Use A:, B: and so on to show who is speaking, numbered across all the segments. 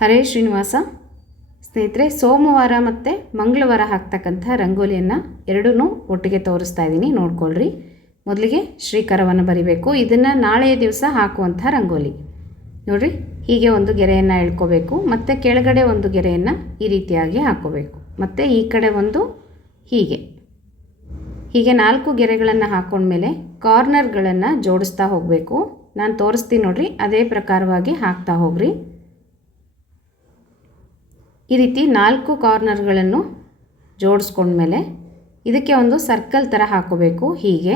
A: ಹರೇ ಶ್ರೀನಿವಾಸ. ಸ್ನೇಹಿತರೆ, ಸೋಮವಾರ ಮತ್ತು ಮಂಗಳವಾರ ಹಾಕ್ತಕ್ಕಂಥ ರಂಗೋಲಿಯನ್ನು ಎರಡೂ ಒಟ್ಟಿಗೆ ತೋರಿಸ್ತಾ ಇದ್ದೀನಿ. ನೋಡ್ಕೊಳ್ರಿ. ಮೊದಲಿಗೆ ಶ್ರೀಕರವನ್ನು ಬರಿಬೇಕು. ಇದನ್ನು ನಾಳೆಯ ದಿವಸ ಹಾಕುವಂಥ ರಂಗೋಲಿ. ನೋಡಿರಿ, ಹೀಗೆ ಒಂದು ಗೆರೆಯನ್ನು ಎಳ್ಕೋಬೇಕು. ಮತ್ತು ಕೆಳಗಡೆ ಒಂದು ಗೆರೆಯನ್ನು ಈ ರೀತಿಯಾಗಿ ಹಾಕೋಬೇಕು. ಮತ್ತು ಈ ಕಡೆ ಒಂದು ಹೀಗೆ. ಹೀಗೆ ನಾಲ್ಕು ಗೆರೆಗಳನ್ನು ಹಾಕೊಂಡ್ಮೇಲೆ ಕಾರ್ನರ್ಗಳನ್ನು ಜೋಡಿಸ್ತಾ ಹೋಗಬೇಕು. ನಾನು ತೋರಿಸ್ತೀನಿ ನೋಡಿರಿ, ಅದೇ ಪ್ರಕಾರವಾಗಿ ಹಾಕ್ತಾ ಹೋಗ್ರಿ. ಈ ರೀತಿ ನಾಲ್ಕು ಕಾರ್ನರ್ಗಳನ್ನು ಜೋಡಿಸ್ಕೊಂಡ್ಮೇಲೆ ಇದಕ್ಕೆ ಒಂದು ಸರ್ಕಲ್ ಥರ ಹಾಕೋಬೇಕು. ಹೀಗೆ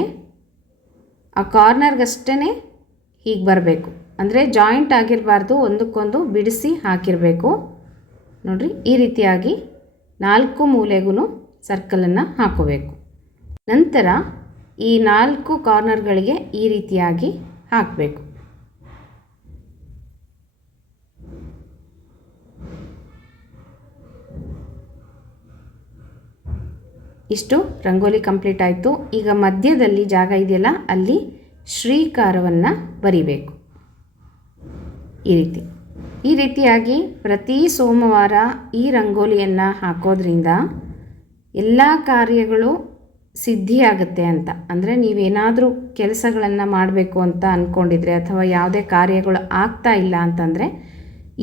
A: ಆ ಕಾರ್ನರ್ಗಷ್ಟೇ ಹೀಗೆ ಬರಬೇಕು. ಅಂದರೆ ಜಾಯಿಂಟ್ ಆಗಿರಬಾರ್ದು, ಒಂದಕ್ಕೊಂದು ಬಿಡಿಸಿ ಹಾಕಿರಬೇಕು. ನೋಡಿರಿ, ಈ ರೀತಿಯಾಗಿ ನಾಲ್ಕು ಮೂಲೆಗೂ ಸರ್ಕಲನ್ನು ಹಾಕೋಬೇಕು. ನಂತರ ಈ ನಾಲ್ಕು ಕಾರ್ನರ್ಗಳಿಗೆ ಈ ರೀತಿಯಾಗಿ ಹಾಕಬೇಕು. ಇಷ್ಟು ರಂಗೋಲಿ ಕಂಪ್ಲೀಟ್ ಆಯಿತು. ಈಗ ಮಧ್ಯದಲ್ಲಿ ಜಾಗ ಇದೆಯಲ್ಲ, ಅಲ್ಲಿ ಶ್ರೀಕಾರವನ್ನು ಬರಿಬೇಕು. ಈ ರೀತಿ. ಈ ರೀತಿಯಾಗಿ ಪ್ರತಿ ಸೋಮವಾರ ಈ ರಂಗೋಲಿಯನ್ನು ಹಾಕೋದ್ರಿಂದ ಎಲ್ಲ ಕಾರ್ಯಗಳು ಸಿದ್ಧಿಯಾಗುತ್ತೆ ಅಂತ. ಅಂದರೆ ನೀವೇನಾದರೂ ಕೆಲಸಗಳನ್ನು ಮಾಡಬೇಕು ಅಂತ ಅಂದ್ಕೊಂಡಿದ್ರೆ ಅಥವಾ ಯಾವುದೇ ಕಾರ್ಯಗಳು ಆಗ್ತಾ ಇಲ್ಲ ಅಂತಂದರೆ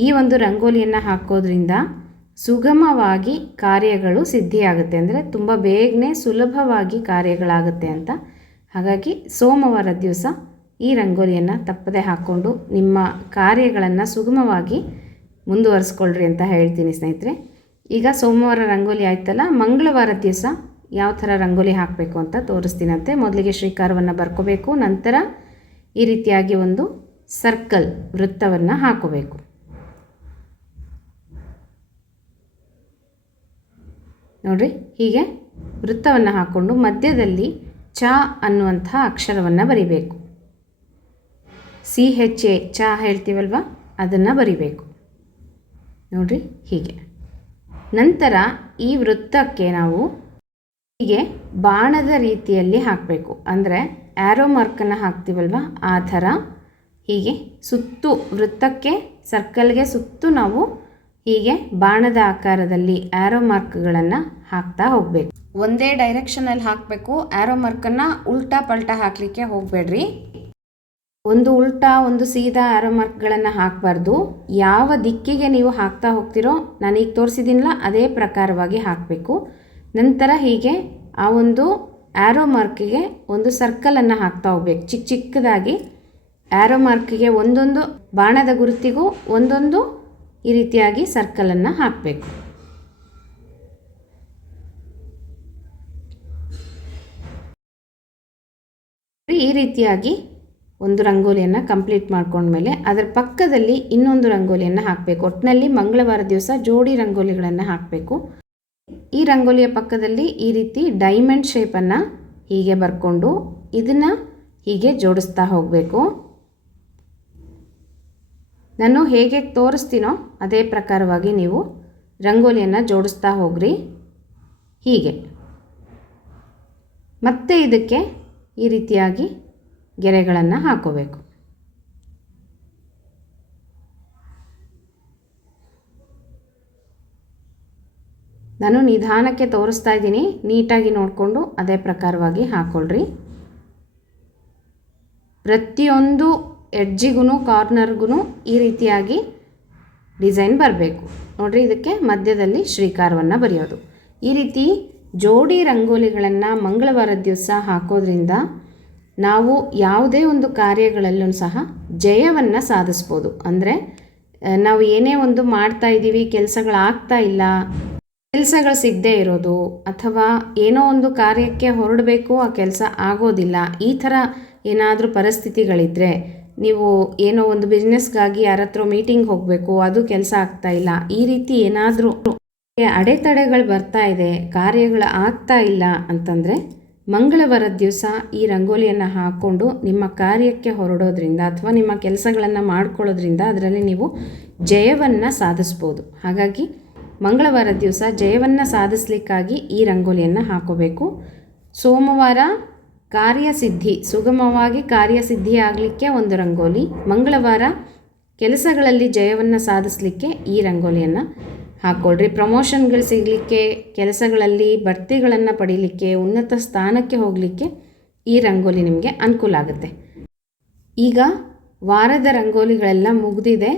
A: ಈ ಒಂದು ರಂಗೋಲಿಯನ್ನು ಹಾಕೋದ್ರಿಂದ ಸುಗಮವಾಗಿ ಕಾರ್ಯಗಳು ಸಿದ್ಧಿಯಾಗುತ್ತೆ ಅಂದರೆ ತುಂಬ ಬೇಗನೆ ಸುಲಭವಾಗಿ ಕಾರ್ಯಗಳಾಗುತ್ತೆ ಅಂತ. ಹಾಗಾಗಿ ಸೋಮವಾರ ದಿವಸ ಈ ರಂಗೋಲಿಯನ್ನು ತಪ್ಪದೆ ಹಾಕ್ಕೊಂಡು ನಿಮ್ಮ ಕಾರ್ಯಗಳನ್ನು ಸುಗಮವಾಗಿ ಮುಂದುವರಿಸ್ಕೊಳ್ರಿ ಅಂತ ಹೇಳ್ತೀನಿ ಸ್ನೇಹಿತರೆ. ಈಗ ಸೋಮವಾರ ರಂಗೋಲಿ ಆಯ್ತಲ್ಲ, ಮಂಗಳವಾರ ದಿವಸ ಯಾವ ಥರ ರಂಗೋಲಿ ಹಾಕಬೇಕು ಅಂತ ತೋರಿಸ್ತೀನಂತೆ. ಮೊದಲಿಗೆ ಶ್ರೀಕಾರವನ್ನು ಬರ್ಕೋಬೇಕು, ನಂತರ ಈ ರೀತಿಯಾಗಿ ಒಂದು ಸರ್ಕಲ್ ವೃತ್ತವನ್ನು ಹಾಕೋಬೇಕು. ನೋಡಿರಿ, ಹೀಗೆ ವೃತ್ತವನ್ನು ಹಾಕ್ಕೊಂಡು ಮಧ್ಯದಲ್ಲಿ ಚ ಅನ್ನುವಂಥ ಅಕ್ಷರವನ್ನು ಬರಿಬೇಕು. ಸಿ ಹೆಚ್ ಎ ಚ ಹೇಳ್ತೀವಲ್ವ? ಅದನ್ನು ಬರಿಬೇಕು. ನೋಡಿರಿ, ಹೀಗೆ. ನಂತರ ಈ ವೃತ್ತಕ್ಕೆ ನಾವು ಹೀಗೆ ಬಾಣದ ರೀತಿಯಲ್ಲಿ ಹಾಕಬೇಕು. ಅಂದರೆ ಆ್ಯರೋ ಮಾರ್ಕನ್ನು ಹಾಕ್ತೀವಲ್ವ? ಆ ಥರ. ಹೀಗೆ ಸುತ್ತು, ವೃತ್ತಕ್ಕೆ ಸರ್ಕಲ್ಗೆ ಸುತ್ತು ನಾವು ಹೀಗೆ ಬಾಣದ ಆಕಾರದಲ್ಲಿ ಆ್ಯರೋ ಮಾರ್ಕ್ಗಳನ್ನು ಹಾಕ್ತಾ ಹೋಗಬೇಕು. ಒಂದೇ ಡೈರೆಕ್ಷನಲ್ಲಿ ಹಾಕಬೇಕು. ಆ್ಯರೋ ಮಾರ್ಕನ್ನು ಉಲ್ಟಾ ಪಲ್ಟಾ ಹಾಕಲಿಕ್ಕೆ ಹೋಗಬೇಡ್ರಿ. ಒಂದು ಉಲ್ಟಾ ಒಂದು ಸೀದಾ ಆ್ಯರೋ ಮಾರ್ಕ್ಗಳನ್ನು ಹಾಕಬಾರ್ದು. ಯಾವ ದಿಕ್ಕಿಗೆ ನೀವು ಹಾಕ್ತಾ ಹೋಗ್ತಿರೋ ನಾನೀಗ ತೋರಿಸಿದ್ದೀನಲ್ಲ ಅದೇ ಪ್ರಕಾರವಾಗಿ ಹಾಕಬೇಕು. ನಂತರ ಹೀಗೆ ಆ ಒಂದು ಆ್ಯರೋ ಮಾರ್ಕಿಗೆ ಒಂದು ಸರ್ಕಲನ್ನು ಹಾಕ್ತಾ ಹೋಗ್ಬೇಕು. ಚಿಕ್ಕ ಚಿಕ್ಕದಾಗಿ ಆ್ಯರೋ ಮಾರ್ಕಿಗೆ ಒಂದೊಂದು ಬಾಣದ ಗುರುತಿಗೂ ಒಂದೊಂದು ಈ ರೀತಿಯಾಗಿ ಸರ್ಕಲನ್ನು ಹಾಕಬೇಕು. ಈ ರೀತಿಯಾಗಿ ಒಂದು ರಂಗೋಲಿಯನ್ನು ಕಂಪ್ಲೀಟ್ ಮಾಡ್ಕೊಂಡ್ಮೇಲೆ ಅದರ ಪಕ್ಕದಲ್ಲಿ ಇನ್ನೊಂದು ರಂಗೋಲಿಯನ್ನು ಹಾಕಬೇಕು. ಒಟ್ಟಿನಲ್ಲಿ ಮಂಗಳವಾರ ದಿವಸ ಜೋಡಿ ರಂಗೋಲಿಗಳನ್ನು ಹಾಕಬೇಕು. ಈ ರಂಗೋಲಿಯ ಪಕ್ಕದಲ್ಲಿ ಈ ರೀತಿ ಡೈಮಂಡ್ ಶೇಪನ್ನು ಹೀಗೆ ಬರ್ಕೊಂಡು ಇದನ್ನು ಹೀಗೆ ಜೋಡಿಸ್ತಾ ಹೋಗಬೇಕು. ನಾನು ಹೇಗೆ ತೋರಿಸ್ತೀನೋ ಅದೇ ಪ್ರಕಾರವಾಗಿ ನೀವು ರಂಗೋಲಿಯನ್ನು ಜೋಡಿಸ್ತಾ ಹೋಗ್ರಿ. ಹೀಗೆ. ಮತ್ತೆ ಇದಕ್ಕೆ ಈ ರೀತಿಯಾಗಿ ಗೆರೆಗಳನ್ನು ಹಾಕೋಬೇಕು. ನಾನು ನಿಧಾನಕ್ಕೆ ತೋರಿಸ್ತಾ ಇದ್ದೀನಿ. ನೀಟಾಗಿ ನೋಡಿಕೊಂಡು ಅದೇ ಪ್ರಕಾರವಾಗಿ ಹಾಕ್ಕೊಳ್ರಿ ಪ್ರತಿಯೊಂದು ಎಡ್ಜಿಗೂ ಕಾರ್ನರ್ಗೂ ಈ ರೀತಿಯಾಗಿ ಡಿಸೈನ್ ಬರಬೇಕು. ನೋಡಿರಿ, ಇದಕ್ಕೆ ಮಧ್ಯದಲ್ಲಿ ಶ್ರೀಕಾರವನ್ನು ಬರೆಯೋದು. ಈ ರೀತಿ ಜೋಡಿ ರಂಗೋಲಿಗಳನ್ನು ಮಂಗಳವಾರದ ದಿವಸ ಹಾಕೋದ್ರಿಂದ ನಾವು ಯಾವುದೇ ಒಂದು ಕಾರ್ಯಗಳಲ್ಲೂ ಸಹ ಜಯವನ್ನು ಸಾಧಿಸ್ಬೋದು. ಅಂದರೆ ನಾವು ಏನೇ ಒಂದು ಮಾಡ್ತಾ ಇದ್ದೀವಿ ಕೆಲಸಗಳಾಗ್ತಾ ಇಲ್ಲ, ಕೆಲಸಗಳು ಸಿಗದೇ ಇರೋದು, ಅಥವಾ ಏನೋ ಒಂದು ಕಾರ್ಯಕ್ಕೆ ಹೊರಡಬೇಕು, ಆ ಕೆಲಸ ಆಗೋದಿಲ್ಲ, ಈ ಥರ ಏನಾದರೂ ಪರಿಸ್ಥಿತಿಗಳಿದ್ದರೆ ನೀವು ಏನೋ ಒಂದು ಬಿಸ್ನೆಸ್ಗಾಗಿ ಯಾರ ಹತ್ರ ಮೀಟಿಂಗ್ ಹೋಗಬೇಕು, ಅದು ಕೆಲಸ ಆಗ್ತಾ ಇಲ್ಲ. ಈ ರೀತಿ ಏನಾದರೂ ಅಡೆತಡೆಗಳು ಬರ್ತಾ ಇದೆ, ಕಾರ್ಯಗಳು ಆಗ್ತಾ ಇಲ್ಲ ಅಂತಂದರೆ ಮಂಗಳವಾರ ದಿವಸ ಈ ರಂಗೋಲಿಯನ್ನು ಹಾಕ್ಕೊಂಡು ನಿಮ್ಮ ಕಾರ್ಯಕ್ಕೆ ಹೊರಡೋದ್ರಿಂದ ಅಥವಾ ನಿಮ್ಮ ಕೆಲಸಗಳನ್ನು ಮಾಡ್ಕೊಳ್ಳೋದ್ರಿಂದ ಅದರಲ್ಲಿ ನೀವು ಜಯವನ್ನು ಸಾಧಿಸ್ಬೋದು. ಹಾಗಾಗಿ ಮಂಗಳವಾರ ದಿವಸ ಜಯವನ್ನು ಸಾಧಿಸ್ಲಿಕ್ಕಾಗಿ ಈ ರಂಗೋಲಿಯನ್ನು ಹಾಕೋಬೇಕು. ಸೋಮವಾರ ಕಾರ್ಯಸಿದ್ಧಿ, ಸುಗಮವಾಗಿ ಕಾರ್ಯಸಿದ್ಧಿ ಆಗಲಿಕ್ಕೆ ಒಂದು ರಂಗೋಲಿ. ಮಂಗಳವಾರ ಕೆಲಸಗಳಲ್ಲಿ ಜಯವನ್ನು ಸಾಧಿಸಲಿಕ್ಕೆ ಈ ರಂಗೋಲಿಯನ್ನು ಹಾಕ್ಕೊಳ್ರಿ ಪ್ರಮೋಷನ್ಗಳು ಸಿಗಲಿಕ್ಕೆ, ಕೆಲಸಗಳಲ್ಲಿ ಬಡ್ತಿಗಳನ್ನು ಪಡೀಲಿಕ್ಕೆ, ಉನ್ನತ ಸ್ಥಾನಕ್ಕೆ ಹೋಗಲಿಕ್ಕೆ ಈ ರಂಗೋಲಿ ನಿಮಗೆ ಅನುಕೂಲ ಆಗುತ್ತೆ. ಈಗ ವಾರದ ರಂಗೋಲಿಗಳೆಲ್ಲ ಮುಗಿದಿದೆ.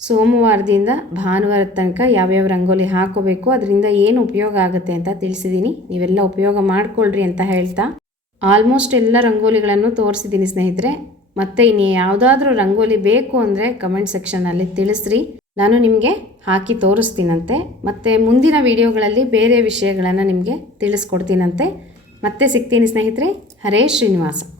A: ಸೋಮವಾರದಿಂದ ಭಾನುವಾರದ ತನಕ ಯಾವ್ಯಾವ ರಂಗೋಲಿ ಹಾಕೋಬೇಕು, ಅದರಿಂದ ಏನು ಉಪಯೋಗ ಆಗುತ್ತೆ ಅಂತ ತಿಳಿಸಿದ್ದೀನಿ ನೀವೆಲ್ಲ ಉಪಯೋಗ ಮಾಡ್ಕೊಳ್ರಿ ಅಂತ ಹೇಳ್ತಾ ಆಲ್ಮೋಸ್ಟ್ ಎಲ್ಲ ರಂಗೋಲಿಗಳನ್ನು ತೋರಿಸಿದ್ದೀನಿ ಸ್ನೇಹಿತರೆ. ಮತ್ತು ಇನ್ನು ಯಾವುದಾದ್ರೂ ರಂಗೋಲಿ ಬೇಕು ಅಂದರೆ ಕಮೆಂಟ್ ಸೆಕ್ಷನಲ್ಲಿ ತಿಳಿಸ್ರಿ. ನಾನು ನಿಮಗೆ ಹಾಕಿ ತೋರಿಸ್ತೀನಂತೆ. ಮತ್ತು ಮುಂದಿನ ವಿಡಿಯೋಗಳಲ್ಲಿ ಬೇರೆ ವಿಷಯಗಳನ್ನು ನಿಮಗೆ ತಿಳಿಸ್ಕೊಡ್ತೀನಂತೆ. ಮತ್ತೆ ಸಿಗ್ತೀನಿ ಸ್ನೇಹಿತರೆ. ಹರೇ ಶ್ರೀನಿವಾಸ.